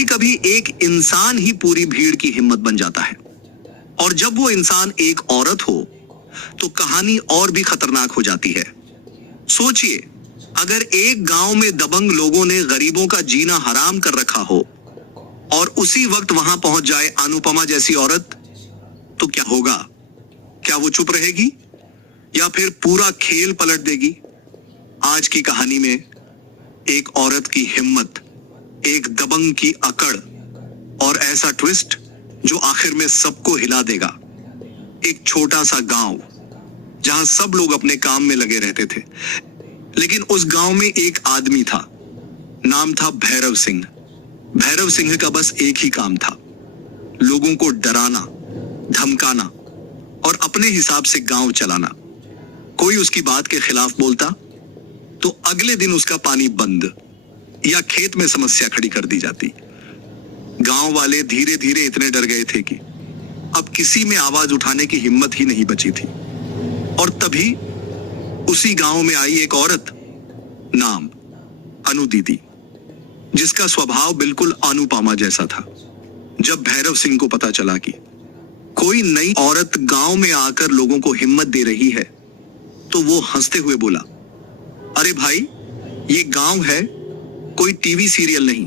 कभी कभी एक इंसान ही पूरी भीड़ की हिम्मत बन जाता है, और जब वो इंसान एक औरत हो तो कहानी और भी खतरनाक हो जाती है। सोचिए, अगर एक गांव में दबंग लोगों ने गरीबों का जीना हराम कर रखा हो और उसी वक्त वहां पहुंच जाए अनुपमा जैसी औरत, तो क्या होगा? क्या वो चुप रहेगी या फिर पूरा खेल पलट देगी? आज की कहानी में एक औरत की हिम्मत, एक दबंग की अकड़ और ऐसा ट्विस्ट जो आखिर में सबको हिला देगा। एक छोटा सा गांव जहां सब लोग अपने काम में लगे रहते थे, लेकिन उस गांव में एक आदमी था। नाम था भैरव सिंह। भैरव सिंह का बस एक ही काम था, लोगों को डराना, धमकाना और अपने हिसाब से गांव चलाना। कोई उसकी बात के खिलाफ बोलता तो अगले दिन उसका पानी बंद या खेत में समस्या खड़ी कर दी जाती। गांव वाले धीरे धीरे इतने डर गए थे कि अब किसी में आवाज उठाने की हिम्मत ही नहीं बची थी। और तभी उसी गांव में आई एक औरत, नाम अनु दीदी, जिसका स्वभाव बिल्कुल अनुपमा जैसा था। जब भैरव सिंह को पता चला कि कोई नई औरत गांव में आकर लोगों को हिम्मत दे रही है, तो वो हंसते हुए बोला, अरे भाई, ये गांव है, कोई टीवी सीरियल नहीं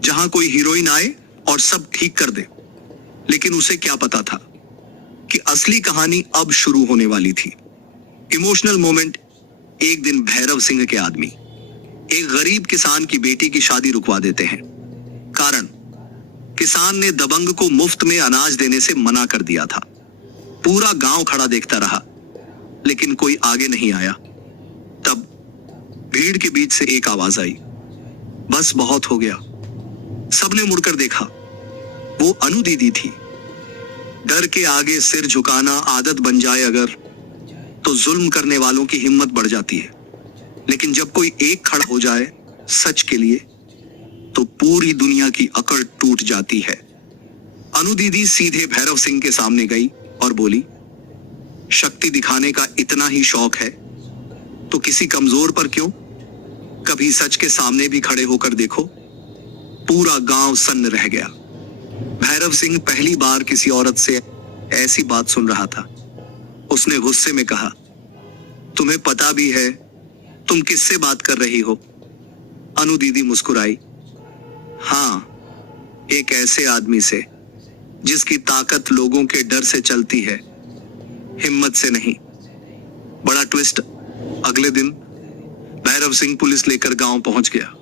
जहां कोई हीरोइन आए और सब ठीक कर दे। लेकिन उसे क्या पता था कि असली कहानी अब शुरू होने वाली थी। Emotional moment. एक दिन भैरव सिंह के आदमी एक गरीब किसान की बेटी की शादी रुकवा देते हैं। कारण, किसान ने दबंग को मुफ्त में अनाज देने से मना कर दिया था। पूरा गांव खड़ा देखता रहा, लेकिन कोई आगे नहीं आया। तब भीड़ के बीच से एक आवाज आई, बस बहुत हो गया। सबने मुड़कर देखा, वो अनु दीदी थी। डर के आगे सिर झुकाना आदत बन जाए अगर, तो जुल्म करने वालों की हिम्मत बढ़ जाती है। लेकिन जब कोई एक खड़ा हो जाए सच के लिए, तो पूरी दुनिया की अकड़ टूट जाती है। अनु दीदी सीधे भैरव सिंह के सामने गई और बोली, शक्ति दिखाने का इतना ही शौक है तो किसी कमजोर पर क्यों? कभी सच के सामने भी खड़े होकर देखो। पूरा गांव सन्न रह गया। भैरव सिंह पहली बार किसी औरत से ऐसी बात सुन रहा था। उसने गुस्से में कहा, तुम्हें पता भी है तुम किससे बात कर रही हो? अनु दीदी मुस्कुराई, हाँ, एक ऐसे आदमी से जिसकी ताकत लोगों के डर से चलती है, हिम्मत से नहीं। बड़ा ट्विस्ट। अगले दिन भैरव सिंह पुलिस लेकर गांव पहुंच गया।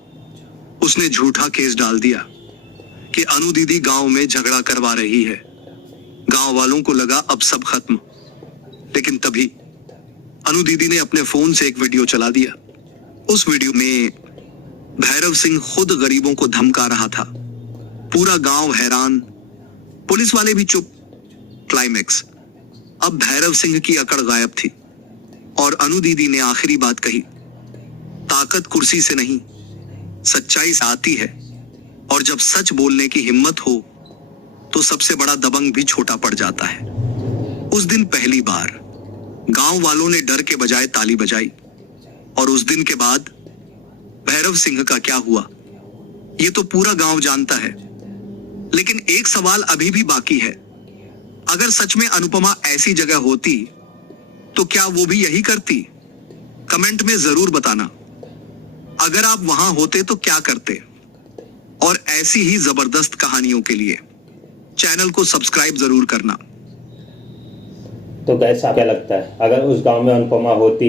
उसने झूठा केस डाल दिया कि अनु दीदी गांव में झगड़ा करवा रही है। गांव वालों को लगा अब सब खत्म। लेकिन तभी अनु दीदी ने अपने फोन से एक वीडियो चला दिया। उस वीडियो में भैरव सिंह खुद गरीबों को धमका रहा था। पूरा गांव हैरान, पुलिस वाले भी चुप। क्लाइमेक्स, अब भैरव सिंह की अकड़ गायब थी और अनु दीदी ने आखिरी बात कही, ताकत कुर्सी से नहीं, सच्चाई से आती है। और जब सच बोलने की हिम्मत हो तो सबसे बड़ा दबंग भी छोटा पड़ जाता है। उस दिन पहली बार गांव वालों ने डर के बजाय ताली बजाई। और उस दिन के बाद भैरव सिंह का क्या हुआ, ये तो पूरा गांव जानता है। लेकिन एक सवाल अभी भी बाकी है, अगर सच में अनुपमा ऐसी जगह होती तो क्या वो भी यही करती? कमेंट में जरूर बताना। अगर आप वहां होते तो क्या करते? और ऐसी ही जबरदस्त कहानियों के लिए चैनल को सब्सक्राइब जरूर करना। तो कैसा क्या लगता है, अगर उस गांव में अनुपमा होती,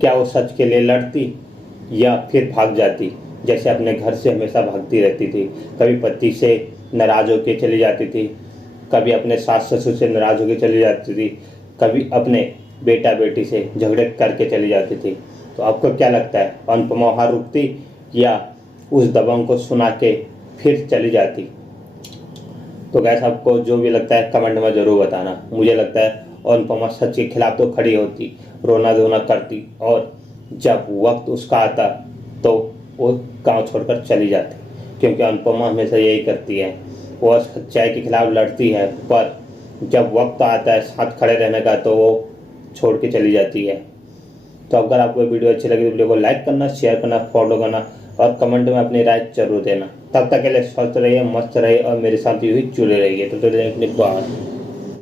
क्या वो सच के लिए लड़ती या फिर भाग जाती? जैसे अपने घर से हमेशा भागती रहती थी। कभी पति से नाराज होकर चली जाती थी, कभी अपने सास ससुर से नाराज होकर चली जाती थी, कभी अपने बेटा बेटी से झगड़े करके चली जाती थी। तो आपको क्या लगता है, अनुपमा वहाँ रुकती या उस दबंग को सुना के फिर चली जाती? तो गैस, आपको जो भी लगता है कमेंट में ज़रूर बताना। मुझे लगता है अनुपमा सच के खिलाफ तो खड़ी होती, रोना धोना करती, और जब वक्त उसका आता तो वो गांव छोड़कर चली जाती। क्योंकि अनुपमा हमेशा यही करती है, वो सच्चाई के खिलाफ लड़ती है, पर जब वक्त आता है साथ खड़े रहने का तो वो छोड़ के चली जाती है। तो अगर आपको वीडियो अच्छी लगी तो वीडियो को लाइक करना, शेयर करना, फॉलो करना और कमेंट में अपनी राय जरूर देना। तब तक के लिए स्वस्थ रहिए, मस्त रहिए और मेरे साथ यूं ही जुड़े रहिए। तो अपने बात।